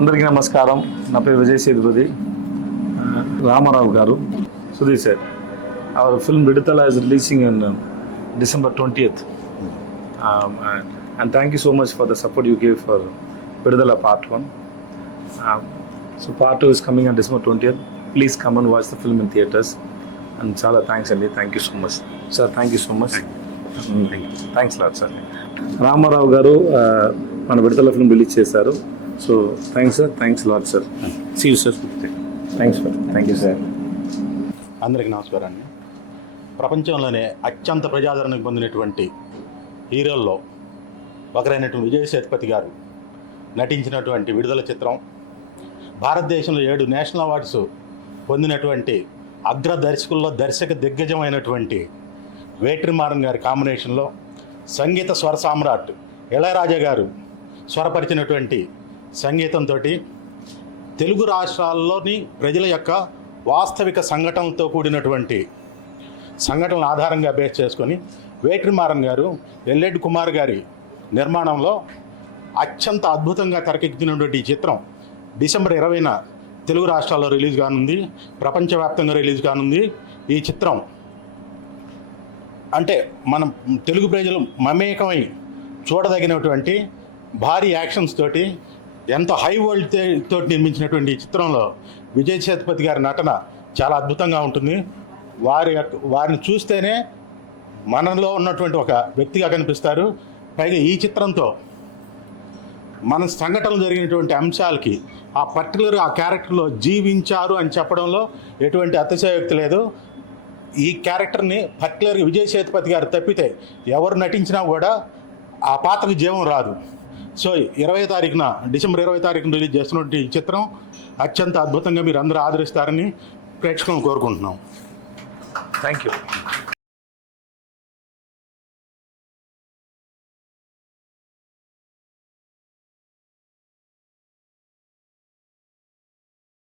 అందరికీ నమస్కారం. నా పేరు విజయ్ సేతుపతి. రామారావు గారు, Sudheer sir, our film Viduthala is releasing on December 20th. And thank you so much for the support you gave for Viduthala Part 1. So Part 2 is coming on December 20th. Please come and watch the film in theatres. And chala thanks Andy. Thank you so much. Sir, thank you so much. Thanks a lot, sir. Ramarao garu మన Vidudala film release చేశారు. So thanks sir, thanks lot sir. See you sir. Thanks sir. Thank you sir. అందరికీ నమస్కారాన్ని. ప్రపంచంలోనే అత్యంత ప్రజాదరణకు పొందినటువంటి హీరోల్లో ఒకరైనటువంటి విజయ్ సేతుపతి గారు నటించినటువంటి విడుదల చిత్రం, భారతదేశంలో 7 నేషనల్ అవార్డ్స్ పొందినటువంటి అగ్ర దర్శకుల్లో దర్శక దిగ్గజమైనటువంటి వేట్రిమారన్ గారి కాంబినేషన్లో సంగీత స్వర సామ్రాట్ ఇళయరాజా గారు స్వరపరిచినటువంటి సంగీతంతో తెలుగు రాష్ట్రాల్లోని ప్రజల యొక్క వాస్తవిక సంఘటనలతో కూడినటువంటి సంఘటనల ఆధారంగా బేస్ చేసుకొని వేట్రిమారన్ గారు ఎల్ఎడ్ కుమార్ గారి నిర్మాణంలో అత్యంత అద్భుతంగా తెరకెక్కినటువంటి ఈ చిత్రం డిసెంబర్ 20న తెలుగు రాష్ట్రాల్లో రిలీజ్ కానుంది, ప్రపంచవ్యాప్తంగా రిలీజ్ కానుంది. ఈ చిత్రం అంటే మనం తెలుగు ప్రజలు మమేకమై చూడదగినటువంటి భారీ యాక్షన్స్ తోటి ఎంతో హై వరల్డ్ తోటి నిర్మించినటువంటి ఈ చిత్రంలో విజయ్ సేతుపతి గారి నటన చాలా అద్భుతంగా ఉంటుంది. వారిని చూస్తేనే మనలో ఉన్నటువంటి ఒక వ్యక్తిగా కనిపిస్తారు. పైగా ఈ చిత్రంతో మన సంఘటనలు జరిగినటువంటి అంశాలకి ఆ పర్టికులర్ ఆ క్యారెక్టర్లో జీవించారు అని చెప్పడంలో ఎటువంటి అతిశయోక్తి లేదు. ఈ క్యారెక్టర్ని పర్టికులర్గా విజయ్ సేతుపతి గారు తప్పితే ఎవరు నటించినా కూడా ఆ పాత్రకు జీవం రాదు. సో డిసెంబర్ 20 తారీఖున రిలీజ్ చేస్తున్నటువంటి ఈ చిత్రం అత్యంత అద్భుతంగా మీరు అందరూ ఆదరిస్తారని ప్రేక్షకులను కోరుకుంటున్నాం. Thank you.